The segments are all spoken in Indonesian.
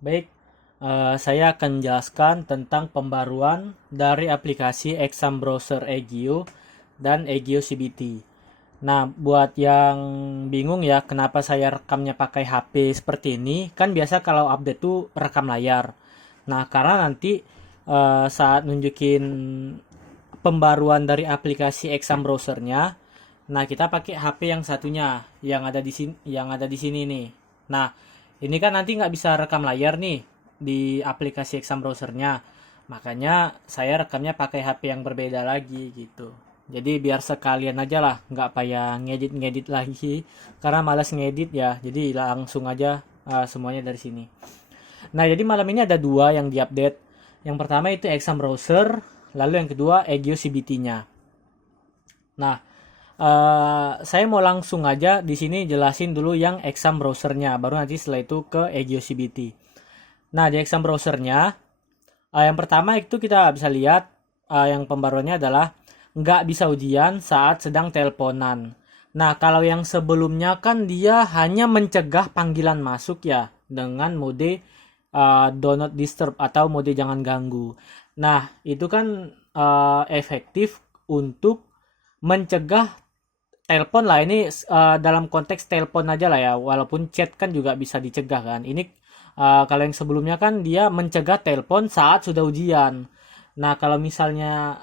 Baik, saya akan menjelaskan tentang pembaruan dari aplikasi Exam Browser Egio dan Egio CBT. Nah, buat yang bingung ya, kenapa saya rekamnya pakai HP seperti ini, kan biasa kalau update tuh rekam layar. Nah, karena nanti saat nunjukin pembaruan dari aplikasi Exam Browsernya, nah kita pakai HP yang satunya, yang ada di sini nih. Nah, ini kan nanti nggak bisa rekam layar nih di aplikasi Exam Browsernya. Makanya saya rekamnya pakai HP yang berbeda lagi gitu. Jadi biar sekalian aja lah, nggak payah ngedit-ngedit lagi. Karena malas ngedit ya, jadi langsung aja semuanya dari sini. Nah, jadi malam ini ada dua yang diupdate. Yang pertama itu Exam Browser, lalu yang kedua Egio CBT-nya. Nah, saya mau langsung aja di sini jelasin dulu yang exam browsernya, baru nanti setelah itu ke EGOCBT. Nah, di exam browsernya, yang pertama itu kita bisa lihat yang pembaruannya adalah nggak bisa ujian saat sedang teleponan. Nah, kalau yang sebelumnya kan dia hanya mencegah panggilan masuk ya dengan mode do not disturb atau mode jangan ganggu. Nah, itu kan efektif untuk mencegah telepon lah ini, dalam konteks telepon aja lah ya, walaupun chat kan juga bisa dicegah kan. Ini kalau yang sebelumnya kan dia mencegah telepon saat sudah ujian. Nah, kalau misalnya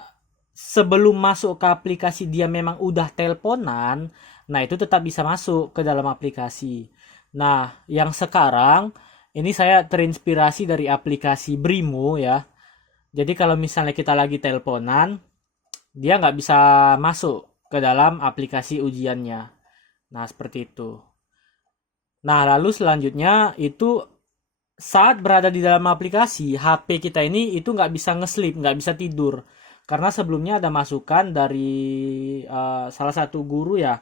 sebelum masuk ke aplikasi dia memang udah teleponan, nah itu tetap bisa masuk ke dalam aplikasi. Nah, yang sekarang ini saya terinspirasi dari aplikasi Brimo ya. Jadi kalau misalnya kita lagi teleponan, dia nggak bisa masuk ke dalam aplikasi ujiannya. Nah, seperti itu. Nah, lalu selanjutnya itu saat berada di dalam aplikasi, HP kita ini itu nggak bisa nge-sleep, nggak bisa tidur. Karena sebelumnya ada masukan dari salah satu guru ya.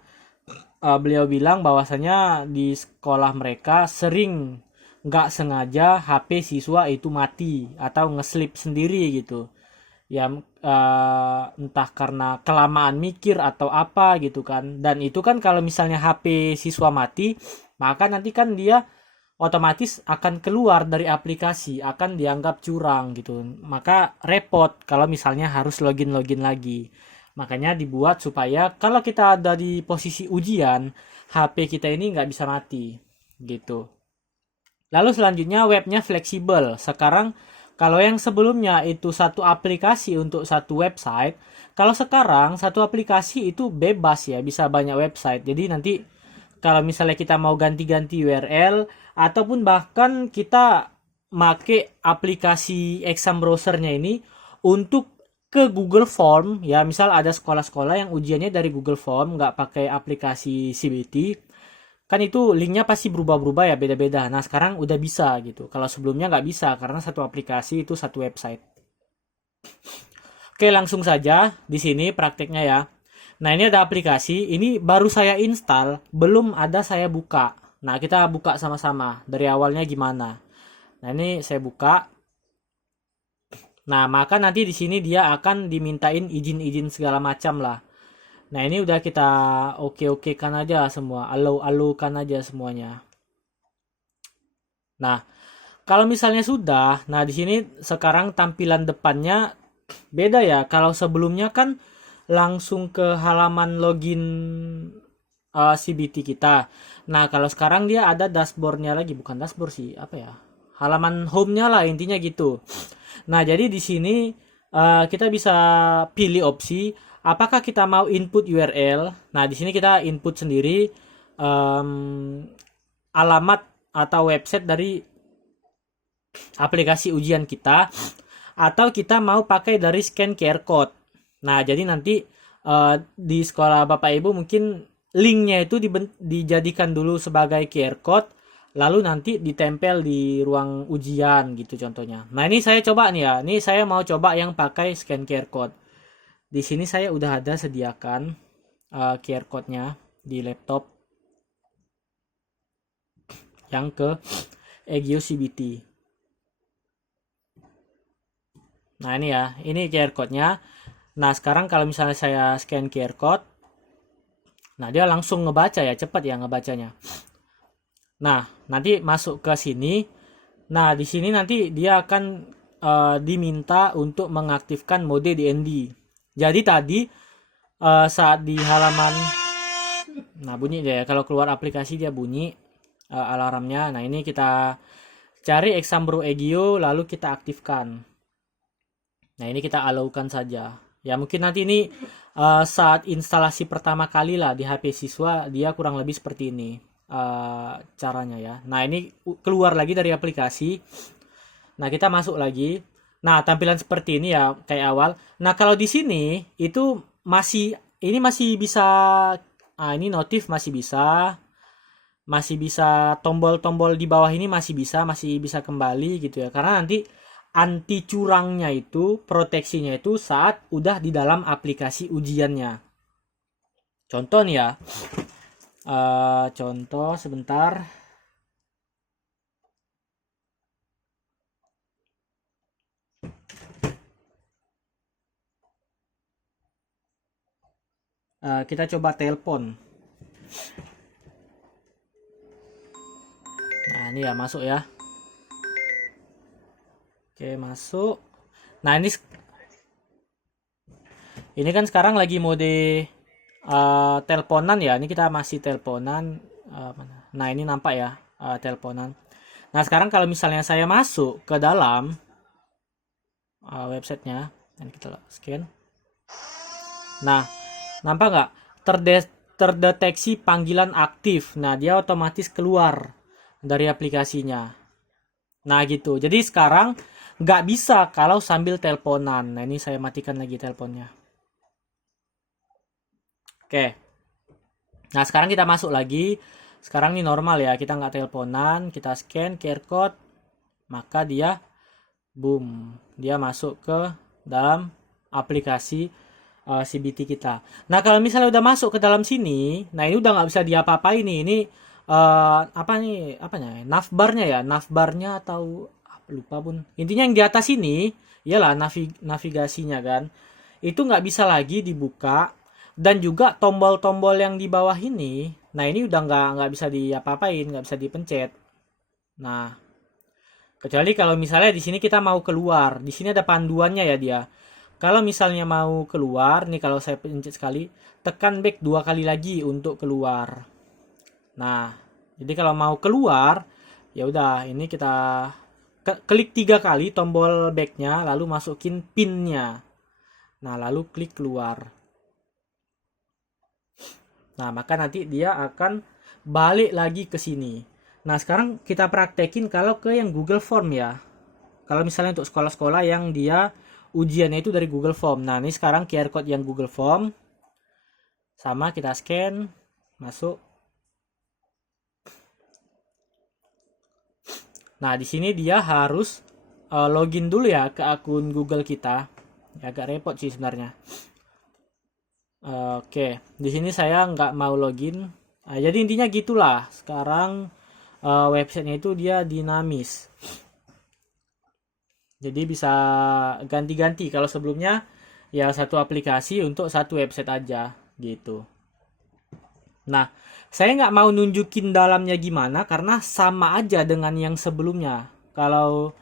Beliau bilang bahwasanya di sekolah mereka sering nggak sengaja HP siswa itu mati atau nge-sleep sendiri gitu. Ya entah karena kelamaan mikir atau apa gitu kan, dan itu kan kalau misalnya HP siswa mati, maka nanti kan dia otomatis akan keluar dari aplikasi, akan dianggap curang gitu, maka repot kalau misalnya harus login login lagi. Makanya dibuat supaya kalau kita ada di posisi ujian, HP kita ini nggak bisa mati gitu. Lalu selanjutnya webnya fleksibel. Sekarang kalau yang sebelumnya itu satu aplikasi untuk satu website, kalau sekarang satu aplikasi itu bebas ya, bisa banyak website. Jadi nanti kalau misalnya kita mau ganti-ganti URL ataupun bahkan kita make aplikasi exam browsernya ini untuk ke Google Form ya, misal ada sekolah-sekolah yang ujiannya dari Google Form nggak pakai aplikasi CBT, kan itu linknya pasti berubah-berubah ya, beda-beda. Nah, sekarang udah bisa gitu, kalau sebelumnya nggak bisa karena satu aplikasi itu satu website. Oke, langsung saja di sini prakteknya ya. Nah, ini ada aplikasi, ini baru saya install, belum ada saya buka. Nah, kita buka sama-sama dari awalnya gimana. Nah, ini saya buka. Nah, maka nanti di sini dia akan dimintain izin-izin segala macam lah. Nah, ini udah kita oke-oke kan aja semua, allow kan aja semuanya. Nah, kalau misalnya sudah, nah di sini sekarang tampilan depannya beda ya. Kalau sebelumnya kan langsung ke halaman login CBT kita. Nah, kalau sekarang dia ada dashboardnya lagi, bukan dashboard sih, apa ya? Halaman home-nya lah intinya gitu. Nah, jadi di sini kita bisa pilih opsi apakah kita mau input URL. Nah, di sini kita input sendiri alamat atau website dari aplikasi ujian kita, atau kita mau pakai dari scan QR code. Nah, jadi nanti di sekolah Bapak Ibu mungkin linknya itu dijadikan dulu sebagai QR code, lalu nanti ditempel di ruang ujian gitu contohnya. Nah, ini saya coba nih ya. Ini saya mau coba yang pakai scan QR code. Di sini saya udah ada sediakan QR code-nya di laptop yang ke Egio CBT. Nah, ini ya, ini QR code-nya. Nah, sekarang kalau misalnya saya scan QR code, nah dia langsung ngebaca ya, cepat ya ngebacanya. Nah, nanti masuk ke sini. Nah, di sini nanti dia akan diminta untuk mengaktifkan mode DND. Jadi tadi saat di halaman, nah bunyi deh kalau keluar aplikasi dia bunyi alarmnya. Nah, ini kita cari Exambro Egio lalu kita aktifkan. Nah, ini kita alaukan saja. Ya, mungkin nanti ini saat instalasi pertama kali lah di HP siswa, dia kurang lebih seperti ini caranya ya. Nah, ini keluar lagi dari aplikasi. Nah, kita masuk lagi. Nah, tampilan seperti ini ya kayak awal. Nah, kalau di sini itu masih bisa ini notif masih bisa tombol-tombol di bawah ini masih bisa kembali gitu ya. Karena nanti anti curangnya itu, proteksinya itu saat udah di dalam aplikasi ujiannya. Contoh nih ya. Contoh sebentar. Kita coba telepon. Nah, ini ya masuk ya. Oke, masuk. Nah, ini kan sekarang lagi mode teleponan ya. Ini kita masih teleponan. Nah, ini nampak ya teleponan. Nah, sekarang kalau misalnya saya masuk ke dalam websitenya, dan kita scan. Nah, nampak nggak? Terdeteksi panggilan aktif. Nah, dia otomatis keluar dari aplikasinya. Nah, gitu. Jadi sekarang nggak bisa kalau sambil teleponan. Nah, ini saya matikan lagi teleponnya. Oke. Nah, sekarang kita masuk lagi. Sekarang ini normal ya. Kita nggak teleponan. Kita scan QR code. Maka dia, boom. Dia masuk ke dalam aplikasi CBT kita. Nah, kalau misalnya udah masuk ke dalam sini, nah ini udah nggak bisa diapa-apain nih. Ini apa nih? Apanya? Navbarnya ya, navbarnya atau lupa pun. Intinya yang di atas ini, iyalah navigasinya kan. Itu nggak bisa lagi dibuka dan juga tombol-tombol yang di bawah ini. Nah, ini udah nggak bisa diapa-apain, nggak bisa dipencet. Nah, kecuali kalau misalnya di sini kita mau keluar. Di sini ada panduannya ya dia. Kalau misalnya mau keluar, nih kalau saya pencet sekali, tekan back 2 kali lagi untuk keluar. Nah, jadi kalau mau keluar, ya udah ini kita klik 3 kali tombol backnya, lalu masukin pinnya. Nah, lalu klik keluar. Nah, maka nanti dia akan balik lagi ke sini. Nah, sekarang kita praktekin kalau ke yang Google Form ya. Kalau misalnya untuk sekolah-sekolah yang dia ujiannya itu dari Google Form. Nah, ini sekarang QR code yang Google Form. Sama kita scan, masuk. Nah, di sini dia harus login dulu ya ke akun Google kita. Ya, agak repot sih sebenarnya. Oke, di sini saya nggak mau login. Nah, jadi intinya gitulah. Sekarang websitenya itu dia dinamis. Jadi bisa ganti-ganti. Kalau sebelumnya ya satu aplikasi untuk satu website aja gitu. Nah, saya nggak mau nunjukin dalamnya gimana karena sama aja dengan yang sebelumnya. Kalau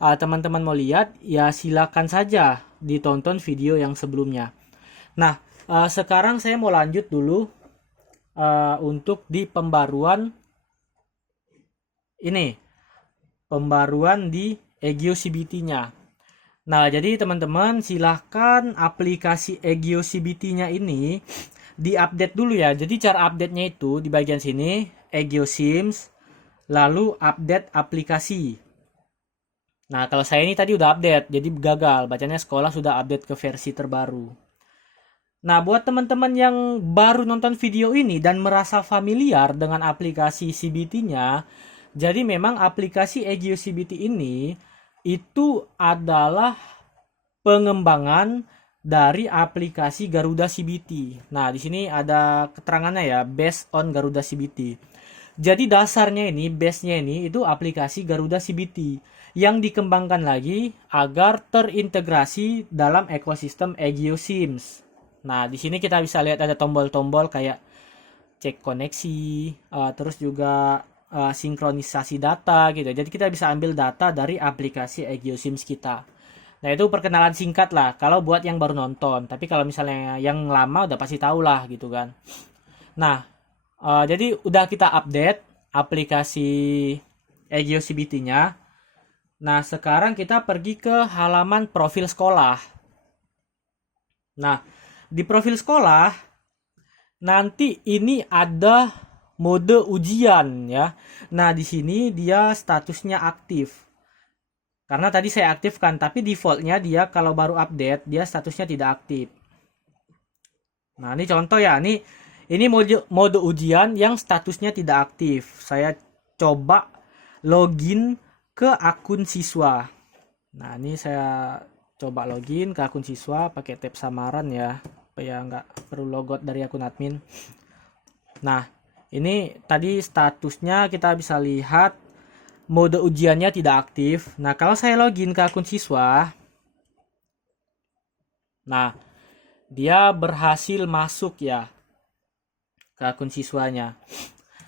teman-teman mau lihat, ya silakan saja ditonton video yang sebelumnya. Nah, sekarang saya mau lanjut dulu untuk di pembaruan ini. Pembaruan di Egio CBT-nya. Nah, jadi teman-teman silahkan aplikasi Egio CBT-nya ini diupdate dulu ya. Jadi cara update-nya itu di bagian sini, Egio Sims, lalu update aplikasi. Nah, kalau saya ini tadi udah update, jadi gagal. Bacanya sekolah sudah update ke versi terbaru. Nah, buat teman-teman yang baru nonton video ini dan merasa familiar dengan aplikasi CBT-nya, jadi memang aplikasi Egio CBT ini itu adalah pengembangan dari aplikasi Garuda CBT. Nah, di sini ada keterangannya ya, based on Garuda CBT. Jadi dasarnya ini, base-nya ini itu aplikasi Garuda CBT yang dikembangkan lagi agar terintegrasi dalam ekosistem Egio Sims. Nah, di sini kita bisa lihat ada tombol-tombol kayak cek koneksi, terus juga sinkronisasi data gitu. Jadi kita bisa ambil data dari aplikasi EgioSims kita. Nah, itu perkenalan singkat lah kalau buat yang baru nonton. Tapi kalau misalnya yang lama udah pasti tahu lah gitu kan. Nah, jadi udah kita update aplikasi EgioCBT-nya. Nah, sekarang kita pergi ke halaman profil sekolah. Nah, di profil sekolah nanti ini ada mode ujian ya. Nah, di sini dia statusnya aktif. Karena tadi saya aktifkan, tapi defaultnya dia kalau baru update dia statusnya tidak aktif. Nah, ini contoh ya. Ini mode ujian yang statusnya tidak aktif. Saya coba login ke akun siswa. Nah, ini saya coba login ke akun siswa pakai tab samaran ya, supaya nggak perlu logout dari akun admin. Nah, ini tadi statusnya kita bisa lihat mode ujiannya tidak aktif. Nah, kalau saya login ke akun siswa, nah, dia berhasil masuk ya ke akun siswanya.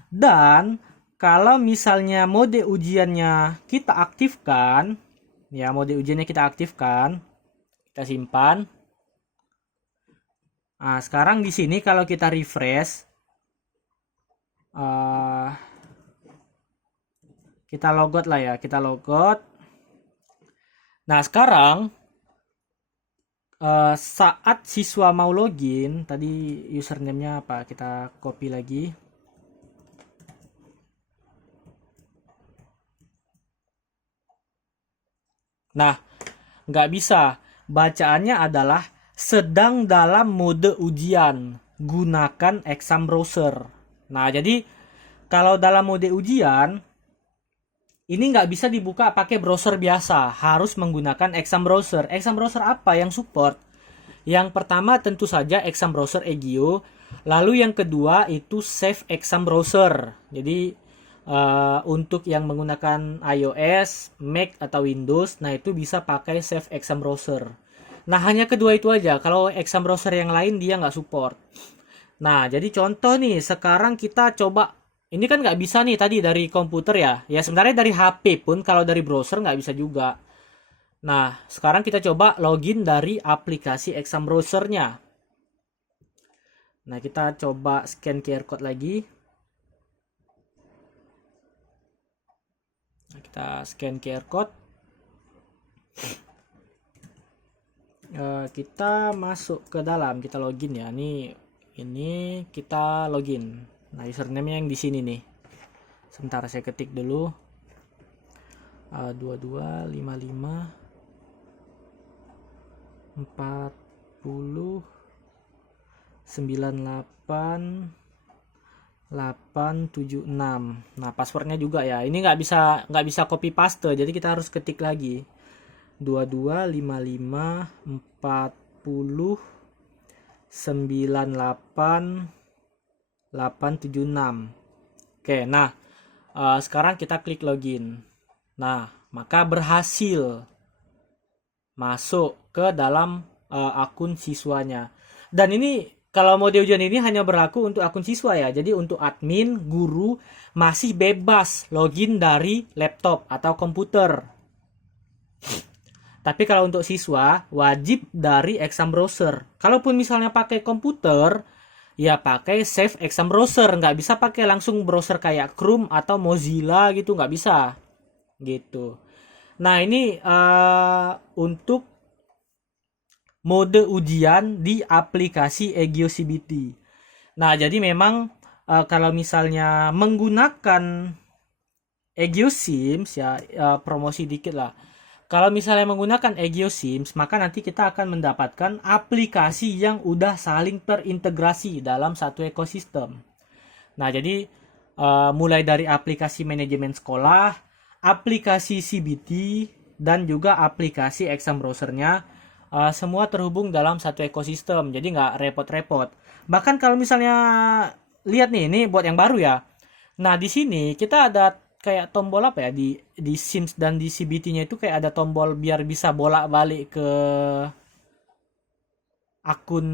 Dan kalau misalnya mode ujiannya kita aktifkan, ya mode ujiannya kita aktifkan, kita simpan. Nah, sekarang di sini kalau kita refresh, kita logout lah ya, kita logout. Nah, sekarang saat siswa mau login, tadi username-nya apa? Kita copy lagi. Nah, nggak bisa. Bacaannya adalah sedang dalam mode ujian. Gunakan exam browser. Nah, jadi kalau dalam mode ujian, ini nggak bisa dibuka pakai browser biasa, harus menggunakan exam browser. Exam browser apa yang support? Yang pertama tentu saja exam browser Egio, lalu yang kedua itu Safe Exam Browser. Jadi untuk yang menggunakan iOS, Mac atau Windows, nah itu bisa pakai Safe Exam Browser. Nah, hanya kedua itu aja. Kalau exam browser yang lain dia nggak support. Nah, jadi contoh nih, sekarang kita coba. Ini kan nggak bisa nih tadi dari komputer ya. Ya sebenarnya dari HP pun kalau dari browser nggak bisa juga. Nah, sekarang kita coba login dari aplikasi exam browsernya. Nah, kita coba scan QR code lagi. Nah, kita scan QR code. Kita masuk ke dalam, kita login ya. Ini kita login. Nah, username yang di sini nih. Sebentar saya ketik dulu. 2255 40 98 876. Nah, passwordnya juga ya. Ini nggak bisa copy paste, jadi kita harus ketik lagi. 2255 40 98 876. Oke, nah sekarang kita klik login. Nah, maka berhasil masuk ke dalam akun siswanya. Dan ini kalau mode ujian ini hanya berlaku untuk akun siswa ya. Jadi untuk admin, guru masih bebas login dari laptop atau komputer. Tapi kalau untuk siswa wajib dari exam browser. Kalaupun misalnya pakai komputer, ya pakai Safe Exam Browser, nggak bisa pakai langsung browser kayak Chrome atau Mozilla gitu, nggak bisa gitu. Nah, ini untuk mode ujian di aplikasi EgioCBT. Nah, jadi memang kalau misalnya menggunakan EgioSims ya, promosi dikit lah. Kalau misalnya menggunakan EgioSims, maka nanti kita akan mendapatkan aplikasi yang udah saling terintegrasi dalam satu ekosistem. Nah, jadi mulai dari aplikasi manajemen sekolah, aplikasi CBT, dan juga aplikasi exam browsernya, semua terhubung dalam satu ekosistem. Jadi nggak repot-repot. Bahkan kalau misalnya lihat nih, ini buat yang baru ya. Nah, di sini kita ada kayak tombol apa ya, di Sims dan di CBT-nya itu kayak ada tombol biar bisa bolak-balik ke akun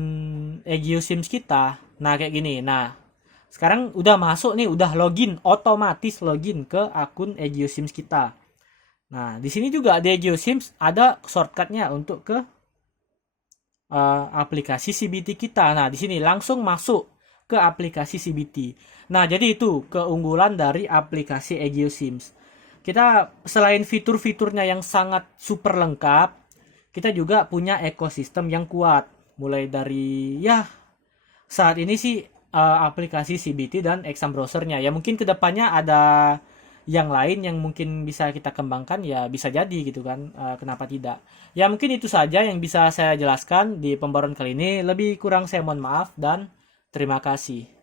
Egio Sims kita. Nah, kayak gini. Nah, Sekarang udah masuk nih, udah login, otomatis login ke akun EgioSims kita. Nah, di sini juga di EgioSims ada shortcutnya untuk ke aplikasi CBT kita. Nah, di sini langsung masuk ke aplikasi CBT. Nah, jadi itu keunggulan dari aplikasi EgioSims. Kita selain fitur-fiturnya yang sangat super lengkap, kita juga punya ekosistem yang kuat. Mulai dari ya saat ini sih aplikasi CBT dan exam browsernya. Ya mungkin kedepannya ada yang lain yang mungkin bisa kita kembangkan, ya bisa jadi gitu kan. Kenapa tidak? Ya mungkin itu saja yang bisa saya jelaskan di pembaruan kali ini. Lebih kurang saya mohon maaf dan terima kasih.